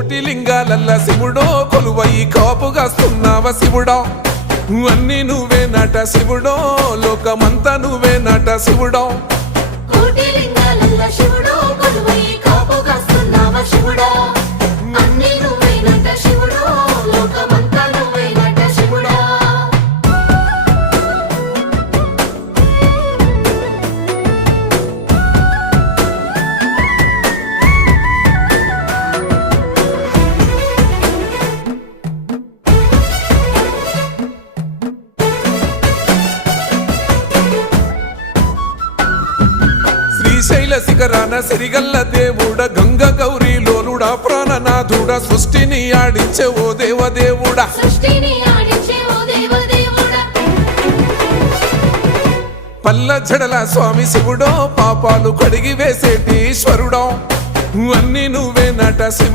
కోటి లింగాలల్ల శివుడో కొలువయి కాపుగాస్తున్నావ శివుడా అన్ని నువ్వే నట శివుడో లోకమంతా నువ్వే నట శివుడో కోటి లింగాలల్ల శివుడో కొలువయి కాపుగాస్తున్నావ శివుడా అన్ని నువ్వే నట శివుడో లోకమంతా నువ్వే నట శివుడా శ్రీశైల శిఖరాన సిరిగల్ల దేవుడ గంగ గౌరీ లోలుడా ప్రాణనాథుడా సృష్టిని ఆడించే ఓ దేవదేవుడా సృష్టిని ఆడించే ఓ దేవదేవుడా పల్ల జడల స్వామి శివుడో పాపాలు కడిగి వేసేటి ఈశ్వరుడో అన్ని నువ్వే నట శివుడో